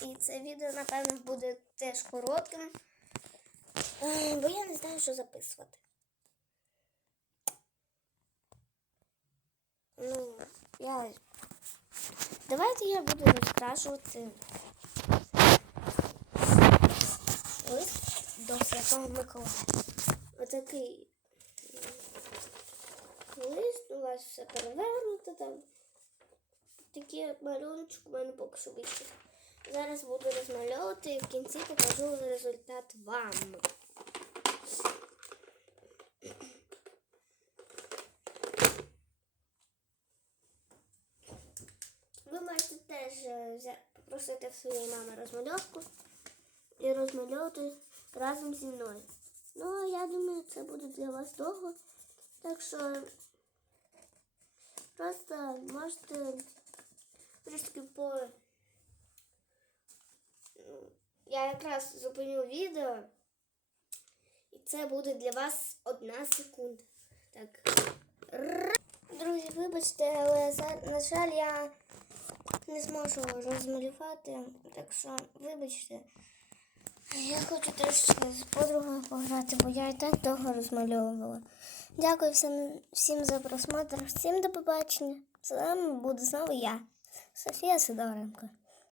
І це відео, напевно, буде теж коротким. Е, Бо я не знаю, що записувати. Ну, я. Давайте я буду розкрашувати лист до Святого Миколая. Отакий лист, у вас все перевернуто там. Такий малюночок у мене поки що вийшов. Зараз буду розмальовувати і в кінці покажу результат вам. Ви можете теж е, попросити в своєї мами розмальовку і розмальовувати разом зі мною. Ну, я думаю, це буде для вас довго. Так що просто можете трішки по. Ну, Я якраз зупиню відео. І це буде для вас одна секунда. Так. Друзі, вибачте, але на жаль, я не зможу розмалювати, так що вибачте. Я хочу трошечки з подругою пограти, бо я і так довго розмальовувала. Дякую всім, всім за просмотр, всім до побачення. З вами буду знову я, Софія Сидоренко.